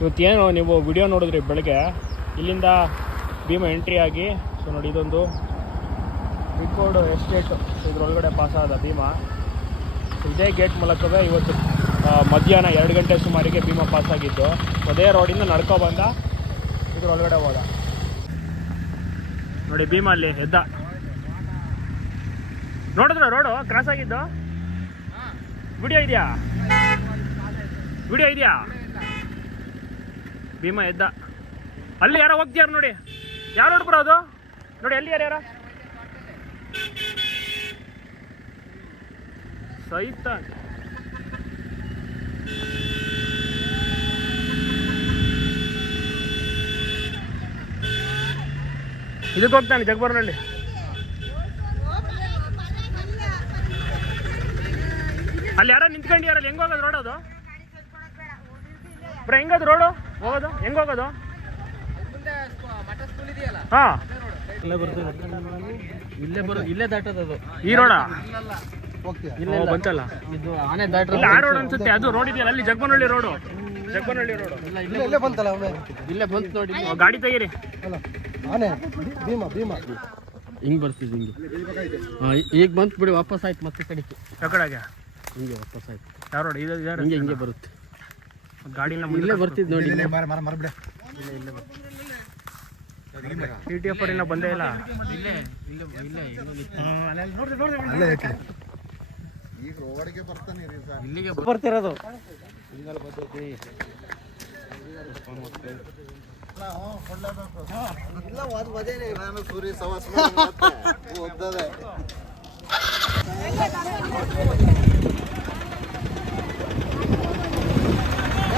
ಇವತ್ತೇನು ನೀವು ವಿಡಿಯೋ ನೋಡಿದ್ರಿ ಬೆಳಗ್ಗೆ ಇಲ್ಲಿಂದ ಭೀಮ ಎಂಟ್ರಿ ಆಗಿ ಸೊ ನೋಡಿ ಇದೊಂದು ರಿಕೋರ್ಡ್ ಎಸ್ಟೇಟ್ ಇದ್ರೊಳಗಡೆ ಪಾಸ್ ಆದ ಭೀಮ. ಇದೇ ಗೇಟ್ ಮೂಲಕವೇ ಇವತ್ತು ಮಧ್ಯಾಹ್ನ ಎರಡು ಗಂಟೆ ಸುಮಾರಿಗೆ ಭೀಮ ಪಾಸ್ ಆಗಿದ್ದು ಅದೇ ರೋಡಿಂದ ನಡ್ಕೊ ಬಂದ ಇದ್ರೊಳಗಡೆ ಹೋದ. ನೋಡಿ ಭೀಮ ಅಲ್ಲಿ ಎದ್ದ. ನೋಡಿದ್ರ ರೋಡು ಕ್ರಾಸ್ ಆಗಿದ್ದು? ವಿಡಿಯೋ ಇದೆಯಾ? ವಿಡಿಯೋ ಇದೆಯಾ? ಭೀಮ ಎದ್ದ. ಅಲ್ಲಿ ಯಾರೋ ಹೋಗ್ತಿಯಾರ ನೋಡಿ. ಯಾರು ನೋಡ್ಬ್ರ ಅದು? ನೋಡಿ, ಅಲ್ಲಿ ಯಾರ ಯಾರ? ಸಹಿತ ಇದಕ್ಕೆ ಹೋಗ್ತಾನೆ ಜಗ್ಬರ್ನಳ್ಳಿ ಅಲ್ಲಿ ಯಾರೋ ನಿಂತ್ಕೊಂಡಿಯಾರಲ್ಲಿ ಹೆಂಗ್ ಹೋಗೋದು ರೋಡ್ ಅದು? ಬ್ರ ಹೆಂಗದು ರೋಡು? ಹೋಗೋದು? ಹೆಂಗ್ ಹೋಗೋದು? ಹಾ. ಇಲ್ಲೇ ಬರ್ತದೆ ಇಲ್ಲೇ ಬರೋ ಇಲ್ಲೇ ದಾಟೋದು ಅದು. ಈ ರೋಡ? ಇಲ್ಲ ಬಂತಲ್ಲ ಇದು ಆನೆ ದಾಟ ಇಲ್ಲ ಆ ರೋಡ್ ಅನ್ಸುತ್ತೆ. ಅದು ರೋಡ್ ಇದೆಯಲ್ಲ ಅಲ್ಲಿ ಜಗ್ಬನಹಳ್ಳಿ ರೋಡು. ಜಗ್ಬನಹಳ್ಳಿ ರೋಡು. ಇಲ್ಲ ಇಲ್ಲೇ ಇಲ್ಲೇ ಬಂತಲ್ಲ ಇಲ್ಲೇ ಬಂತು ನೋಡಿ. ಗಾಡಿ ತೆಗೀರಿ. ಆನೆ ಭೀಮ ಭೀಮ. ಹಿಂಗ್ ಬರ್ತಿದ್ ಹಿಂಗೆ. ಹಾಂ ಈಗ ಬಂತು ಬಿಡಿ ವಾಪಸ್ ಆಯ್ತು ಮತ್ತೆ ಕಡೆಗೆ ಯಾಕಡೆಗೆ ಹಿಂಗೆ ವಾಪಸ್ ಆಯ್ತು. ಯಾವ ರೋಡ್? ಇದು ಹಿಂಗೆ ಹಿಂಗೆ ಬರುತ್ತೆ. ಗಾಡಿನ ಇಲ್ಲೇ ಬರ್ತಿದ್ ನೋಡಿ ಇಲ್ಲೇ ಟಿ ಟಿ ಎಫ್ ಇನ್ನ ಬಂದೇ ಇಲ್ಲ? ಇಲ್ಲೇ ಇಲ್ಲೇ ಇಲ್ಲೇ ಇಲ್ಲಿಗೆ ಬರ್ತಿರೋದು.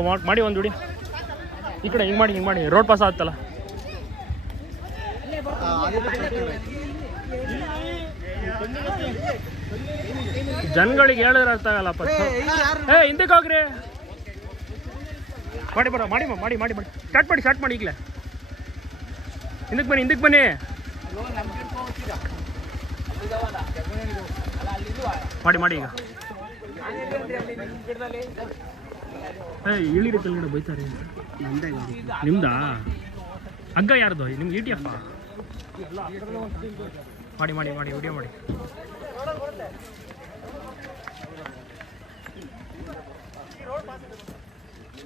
ಮಾಡ್- ಮಾಡಿ ಒಂದು ಬಿಡಿ ಈ ಕಡೆ ಹಿಂಗೆ ಮಾಡಿ ಹಿಂಗೆ ಮಾಡಿ. ರೋಡ್ ಪಾಸ್ ಆಗುತ್ತಲ್ಲ? ಜನಗಳಿಗೆ ಹೇಳಿದ್ರೆ ಅರ್ಥ ಆಗಲ್ಲಪ್ಪ ಏ, ಹಿಂದಕ್ಕೆ ಹೋಗ್ರಿ. ಮಾಡಿ ಬರೋ ಮಾಡಿ ಮಾಡಿ ಮಾಡಿ ಮಾಡಿ. ಸ್ಟಾರ್ಟ್ ಮಾಡಿ ಸ್ಟಾರ್ಟ್ ಮಾಡಿ ಈಗಲೇ. ಹಿಂದಕ್ಕೆ ಬನ್ನಿ ಹಿಂದಕ್ಕೆ ಬನ್ನಿ. ಮಾಡಿ ಮಾಡಿ ಈಗ. ಇಳಿರಿ ಕೆಳಗಡೆ ಬೈತಾರೆ. ನಿಮ್ದಾ? ಹಗ್ಗ ಯಾರ್ದು? ನಿಮ್ಗೆ ಇ ಟಿ ಎಫ್ ಮಾಡಿ ಮಾಡಿ ಮಾಡಿ ವಿಡಿಯೋ ಮಾಡಿ.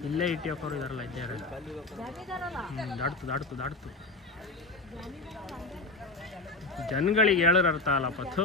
ಇಲ್ಲೇ ಇ ಟಿ ಎಫ್ ಅವರು ಇದಾರಲ್ಲ ಇದ್ದಾರೆ ದಾಡ್ತು ದಾಡ್ತು ದಾಟ್ತು. ಜನಗಳಿಗೆ ಹೇಳೋರು ಅರ್ಥ ಅಲ್ಲ ಪತ್ತು.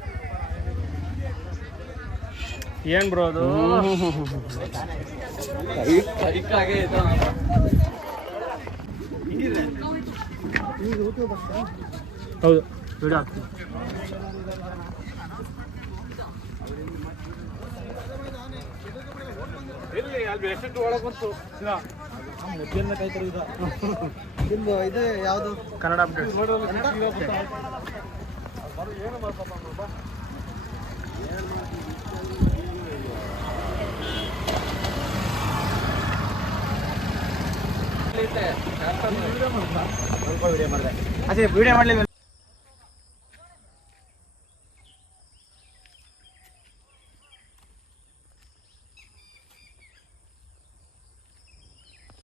ಏನ್ ಬ್ರೋ ಅದು? ಹೌದು. ವಿಡಿಯೋ ಹಾಕ್ತೀನಿ ನಿಮ್ದು ಇದು ಕನ್ನಡ ಅಪ್ಡೇಟ್ ಅದೇ ವಿಡಿಯೋ ಮಾಡ್ಲಿಲ್ಲ